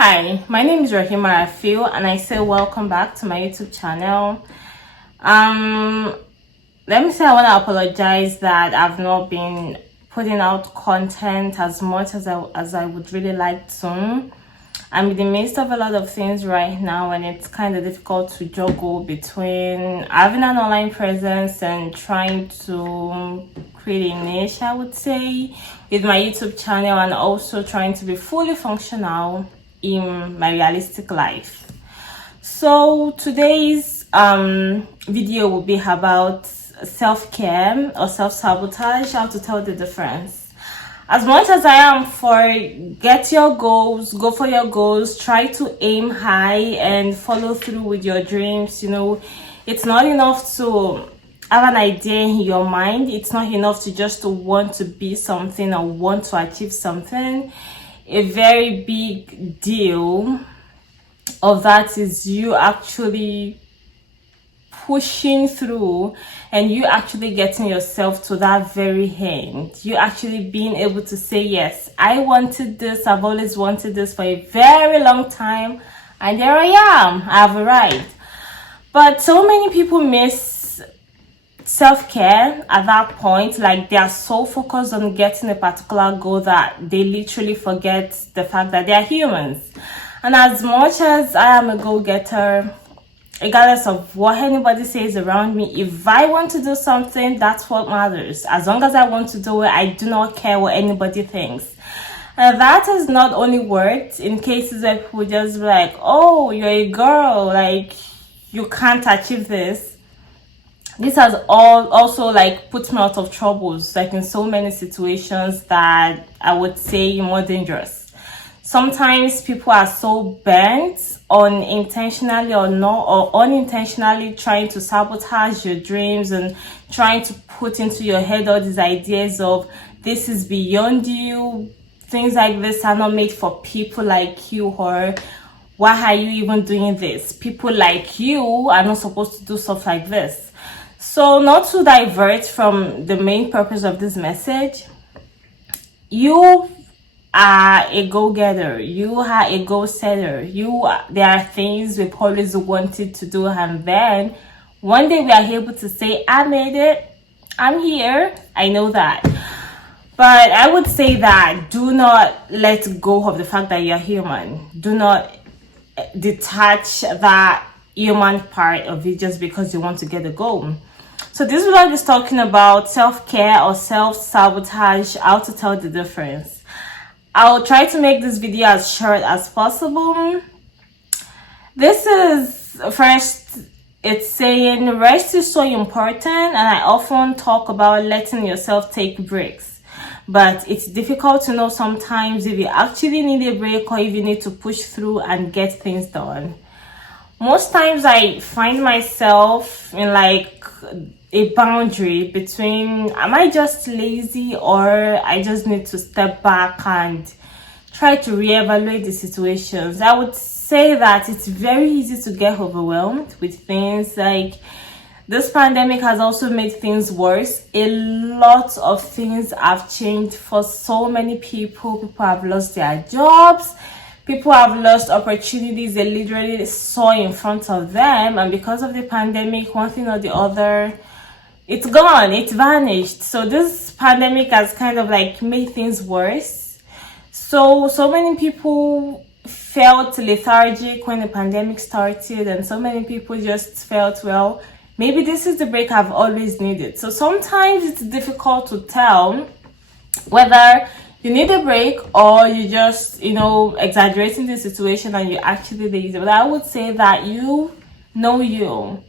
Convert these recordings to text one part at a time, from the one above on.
Hi, my name is Raheemat Rafiu and I say welcome back to my YouTube channel. Let me say I want to apologize that I've not been putting out content as much as I would really like to. I'm in the midst of a lot of things right now and it's kind of difficult to juggle between having an online presence and trying to create a niche, I would say, with my YouTube channel, and also trying to be fully functional in my realistic life. So today's video will be about self-care or self-sabotage, how to tell the difference. As much as I am for get your goals, go for your goals, try to aim high and follow through with your dreams, it's not enough to have an idea in your mind. It's not enough to just want to be something or want to achieve something. A very big deal of that is you actually pushing through and you actually getting yourself to that very end. You actually being able to say, yes, I wanted this, I've always wanted this for a very long time, and there I am, I've arrived. But so many people miss self-care at that point. Like, they are so focused on getting a particular goal that they literally forget the fact that they are humans. And as much as I am a go-getter, regardless of what anybody says around me, if I want to do something, that's what matters. As long as I want to do it, I do not care what anybody thinks. And that has not only worked in cases where people just be like, oh, you're a girl, like you can't achieve this. This has also like put me out of troubles, like in so many situations that I would say more dangerous. Sometimes people are so bent on intentionally or not, or unintentionally trying to sabotage your dreams and trying to put into your head all these ideas of this is beyond you, things like this are not made for people like you, or why are you even doing this? People like you are not supposed to do stuff like this. So not to divert from the main purpose of this message, you are a go-getter, you are a go-setter, there are things we've always wanted to do, and then one day we are able to say, I made it, I'm here, I know that. But I would say that do not let go of the fact that you're human. Do not detach that human part of it just because you want to get a goal. So this vlog is talking about self-care or self-sabotage, how to tell the difference. I'll try to make this video as short as possible. This is first, it's saying rest is so important, and I often talk about letting yourself take breaks. But it's difficult to know sometimes if you actually need a break or if you need to push through and get things done. Most times I find myself in like a boundary between, am I just lazy or I just need to step back and try to reevaluate the situations. I would say that it's very easy to get overwhelmed with things. Like, this pandemic has also made things worse. A lot of things have changed for so many people. People have lost their jobs. People have lost opportunities they literally saw in front of them. And because of the pandemic, one thing or the other, it's gone, it's vanished. So this pandemic has kind of like made things worse. So many people felt lethargic when the pandemic started, and so many people just felt, well, maybe this is the break I've always needed. So sometimes it's difficult to tell whether you need a break or you just, exaggerating the situation and you actually lazy. But I would say that you know you,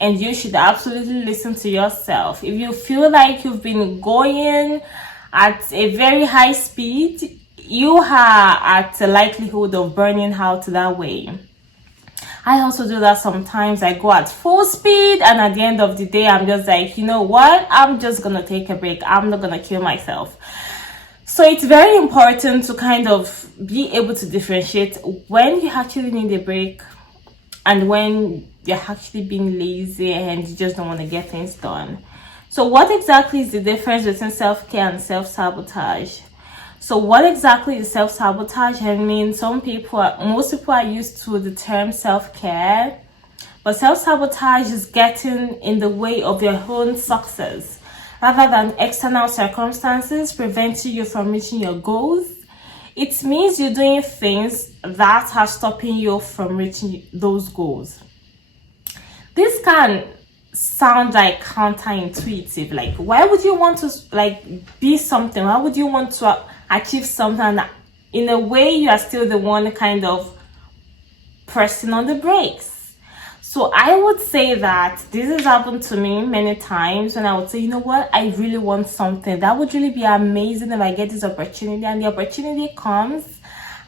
and you should absolutely listen to yourself. If you feel like you've been going at a very high speed, you are at a likelihood of burning out that way. I also do that sometimes. I go at full speed, and at the end of the day, I'm just like, you know what? I'm just going to take a break. I'm not going to kill myself. So it's very important to kind of be able to differentiate when you actually need a break and when you're actually being lazy and you just don't want to get things done. So what exactly is the difference between self-care and self-sabotage? So what exactly is self-sabotage? I mean, most people are used to the term self-care, but self-sabotage is getting in the way of your own success rather than external circumstances preventing you from reaching your goals. It means you're doing things that are stopping you from reaching those goals. This can sound like counterintuitive. Like, why would you want to be something? Why would you want to achieve something that in a way you are still the one kind of pressing on the brakes? So I would say that this has happened to me many times when I would say, you know what, I really want something that would really be amazing if I get this opportunity, and the opportunity comes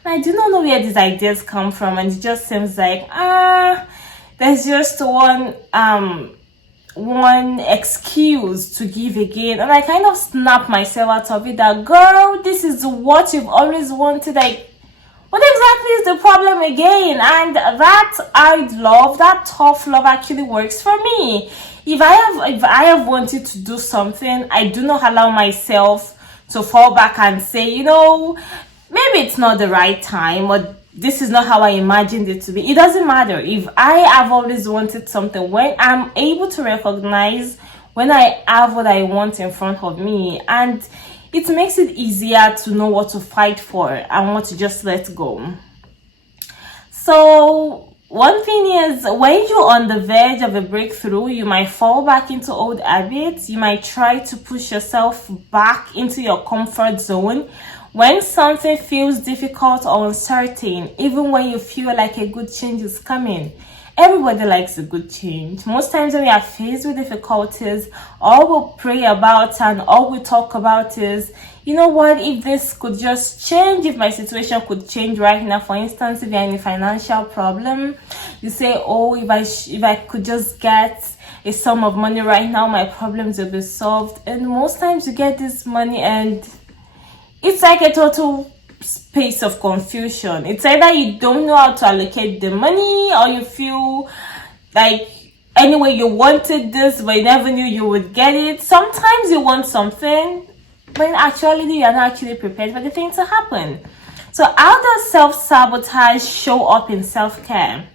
and I do not know where these ideas come from, and it just seems like there's just one excuse to give again, and I kind of snap myself out of it that, girl, this is what you've always wanted. Like, what exactly is the problem again? And that tough love actually works for me. If I have wanted to do something, I do not allow myself to fall back and say, you know, maybe it's not the right time, or this is not how I imagined it to be. It doesn't matter. If I have always wanted something, when I'm able to recognize when I have what I want in front of me, and it makes it easier to know what to fight for and what to just let go. So one thing is, when you're on the verge of a breakthrough, you might fall back into old habits. You might try to push yourself back into your comfort zone when something feels difficult or uncertain, even when you feel like a good change is coming. Everybody likes a good change. Most times when we are faced with difficulties, all we'll pray about and all we talk about is, you know what, if this could just change, if my situation could change right now. For instance, if you're in a financial problem, you say, oh, if I could just get a sum of money right now, my problems will be solved. And most times you get this money and it's like a total space of confusion. It's either you don't know how to allocate the money, or you feel like anyway you wanted this but you never knew you would get it. Sometimes you want something when actually you're not actually prepared for the thing to happen. So how does self-sabotage show up in self-care?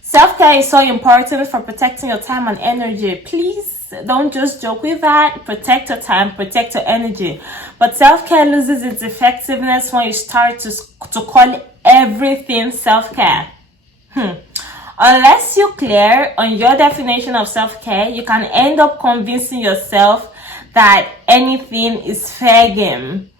Self-care is so important for protecting your time and energy. Please don't just joke with that. Protect your time, protect your energy. But self-care loses its effectiveness when you start to call everything self-care. Unless you're clear on your definition of self-care, you can end up convincing yourself that anything is fair game.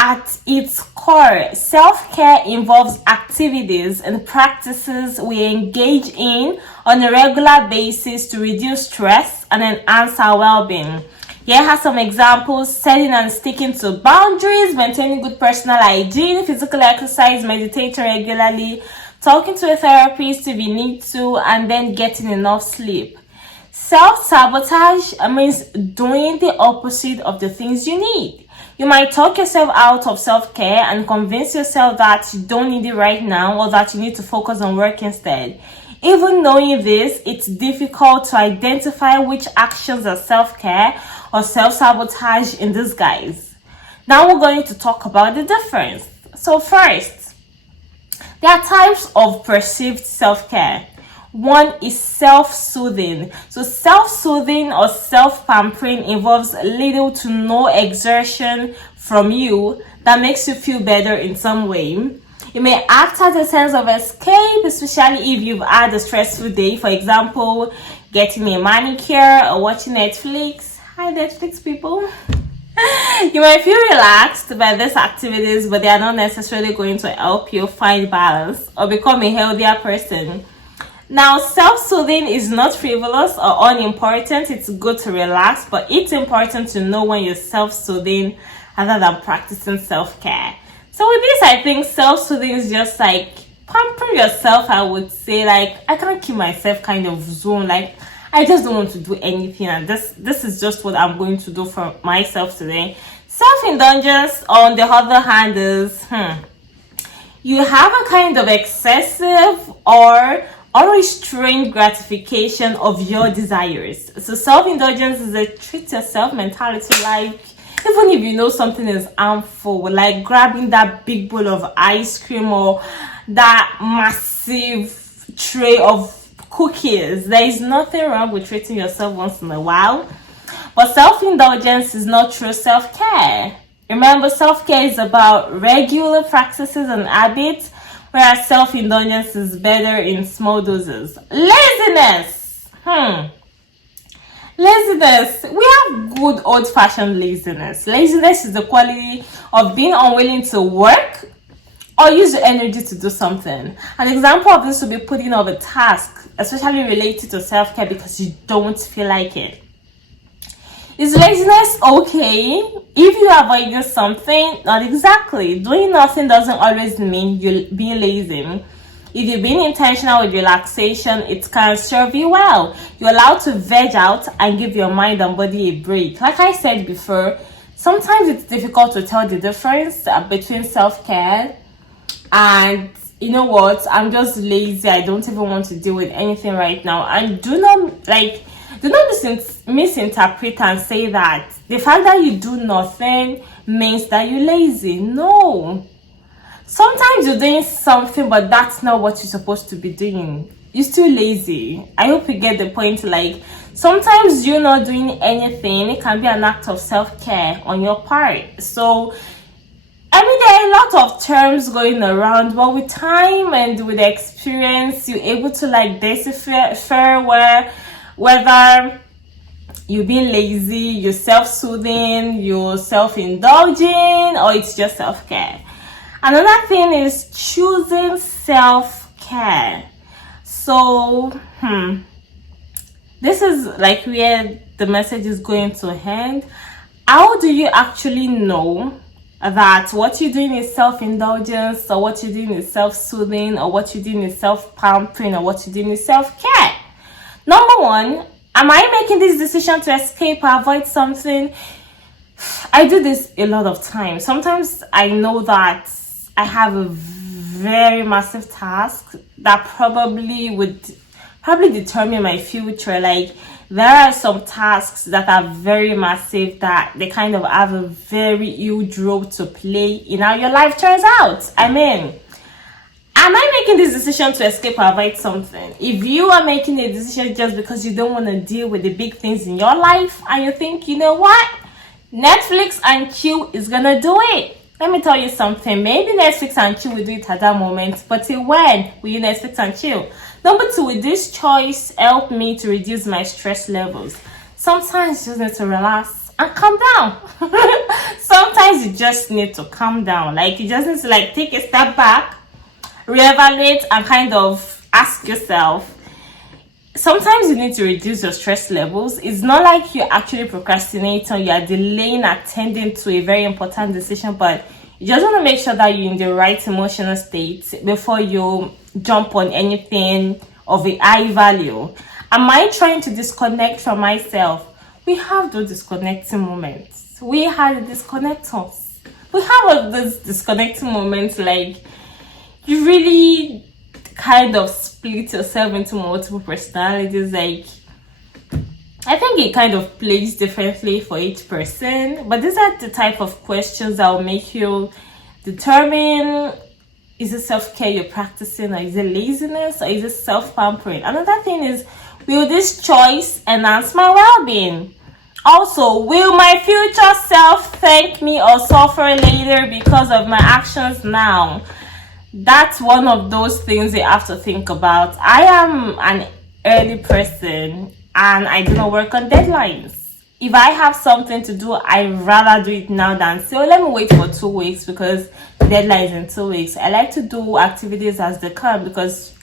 At its core, self-care involves activities and practices we engage in on a regular basis to reduce stress and enhance our well-being. Here are some examples: setting and sticking to boundaries, maintaining good personal hygiene, physical exercise, meditating regularly, talking to a therapist if you need to, and then getting enough sleep. Self-sabotage means doing the opposite of the things you need. You might talk yourself out of self-care and convince yourself that you don't need it right now, or that you need to focus on work instead. Even knowing this, it's difficult to identify which actions are self-care or self-sabotage in disguise. Now we're going to talk about the difference. So first, there are types of perceived self-care. One is self-soothing. So self-soothing or self-pampering involves little to no exertion from you that makes you feel better in some way. It may act as a sense of escape, especially if you've had a stressful day. For example, getting a manicure or watching Netflix. Hi Netflix people. You might feel relaxed by these activities, but they are not necessarily going to help you find balance or become a healthier person. Now, self-soothing is not frivolous or unimportant. It's good to relax, but it's important to know when you're self-soothing rather than practicing self-care. So with this, I think self-soothing is just like pampering yourself. I would say, like, I can't keep myself kind of zone. Like, I just don't want to do anything, and this is just what I'm going to do for myself today. Self-indulgence, on the other hand, is you have a kind of excessive or unrestrained gratification of your desires. So self-indulgence is a treat yourself mentality. Like, Even if you know something is harmful, like grabbing that big bowl of ice cream or that massive tray of cookies, there is nothing wrong with treating yourself once in a while. But self-indulgence is not true self-care. Remember, self-care is about regular practices and habits, whereas self-indulgence is better in small doses. Laziness. Laziness. We have good old-fashioned laziness. Laziness is the quality of being unwilling to work or use your energy to do something. An example of this would be putting off a task, especially related to self-care, because you don't feel like it. Is laziness okay? If you are avoiding something, not exactly. Doing nothing doesn't always mean you're being lazy. If you're being intentional with relaxation, it can serve you well. You're allowed to veg out and give your mind and body a break. Like I said before, sometimes it's difficult to tell the difference between self-care and, you know what, I'm just lazy, I don't even want to deal with anything right now. And do not misinterpret and say that the fact that you do nothing means that you're lazy. No. Sometimes you're doing something, but that's not what you're supposed to be doing. You're still lazy. I hope you get the point. Like, sometimes you're not doing anything, it can be an act of self-care on your part. So, I mean, there are a lot of terms going around, but with time and with experience, you're able to like decipher whether you're being lazy, you're self-soothing, you're self-indulging, or it's just self-care. Another thing is choosing self-care. So, this is like where the message is going to end. How do you actually know that what you're doing is self-indulgence, or what you're doing is self-soothing, or what you're doing is self-pampering, or what you're doing is self-care? Number one, am I making this decision to escape or avoid something? I do this a lot of times. Sometimes I know that I have a very massive task that probably determine my future. Like, there are some tasks that are very massive that they kind of have a very huge role to play in how your life turns out. I mean, am I making this decision to escape or avoid something? If you are making a decision just because you don't want to deal with the big things in your life, and you think, you know what, Netflix and chill is gonna do it, let me tell you something. Maybe Netflix and chill will do it at that moment, but till when will you Netflix and chill? Number two, with this choice help me to reduce my stress levels. Sometimes you just need to relax and calm down. Sometimes you just need to calm down. Like, you just need to like take a step back, reevaluate, and kind of ask yourself. Sometimes you need to reduce your stress levels. It's not like you're actually procrastinating, you are delaying attending to a very important decision, but you just want to make sure that you're in the right emotional state before you jump on anything of a high value. Am I trying to disconnect from myself? We have those disconnecting moments. We had disconnectors. We have those disconnecting moments, like you really kind of split yourself into multiple personalities. Like, I think it kind of plays differently for each person, but these are the type of questions that will make you determine, is it self-care you're practicing, or is it laziness, or is it self-pampering? Another thing is, will this choice enhance my well-being? Also, will my future self thank me or suffer later because of my actions now? That's one of those things you have to think about. I am an early person and I do not work on deadlines. If I have something to do, I'd rather do it now than say, let me wait for 2 weeks because the deadline is in 2 weeks. I like to do activities as they come because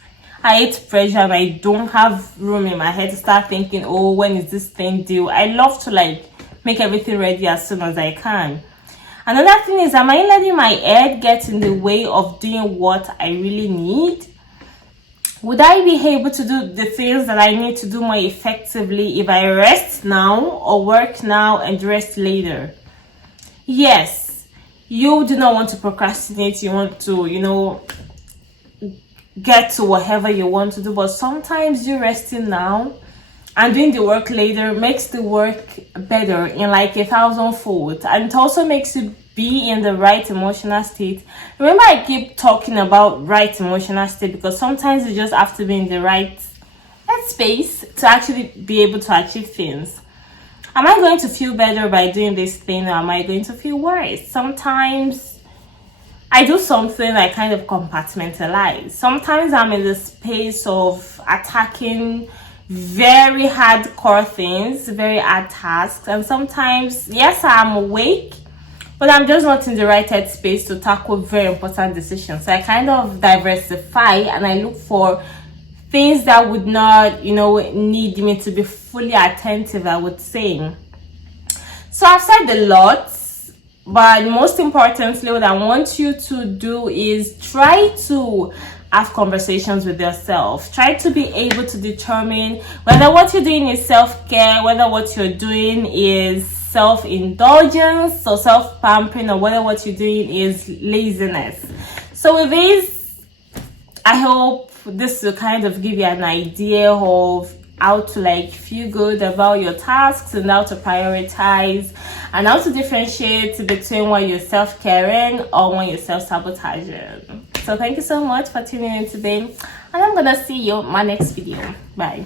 I hate pressure and I don't have room in my head to start thinking, oh, when is this thing due? I love to like make everything ready as soon as I can. Another thing is, am I letting my head get in the way of doing what I really need? Would I be able to do the things that I need to do more effectively if I rest now or work now and rest later? Yes, you do not want to procrastinate. You want to, get to whatever you want to do. But sometimes you resting now and doing the work later makes the work better in like 1,000-fold, and it also makes you be in the right emotional state. Remember, I keep talking about right emotional state because sometimes you just have to be in the right headspace to actually be able to achieve things. Am I going to feel better by doing this thing, or am I going to feel worse? Sometimes I do something I kind of compartmentalize. Sometimes I'm in the space of attacking very hardcore things, very hard tasks, and sometimes, yes, I'm awake, but I'm just not in the right headspace to tackle very important decisions. So I kind of diversify and I look for things that would not, need me to be fully attentive, I would say. So I've said a lot, but most importantly, what I want you to do is try to have conversations with yourself. Try to be able to determine whether what you're doing is self-care, whether what you're doing is self-indulgence or self-pampering, or whether what you're doing is laziness. So with this, I hope this will kind of give you an idea of how to feel good about your tasks and how to prioritize and how to differentiate between when you're self-caring or when you're self-sabotaging. So thank you so much for tuning in today, and I'm gonna see you in my next video. Bye.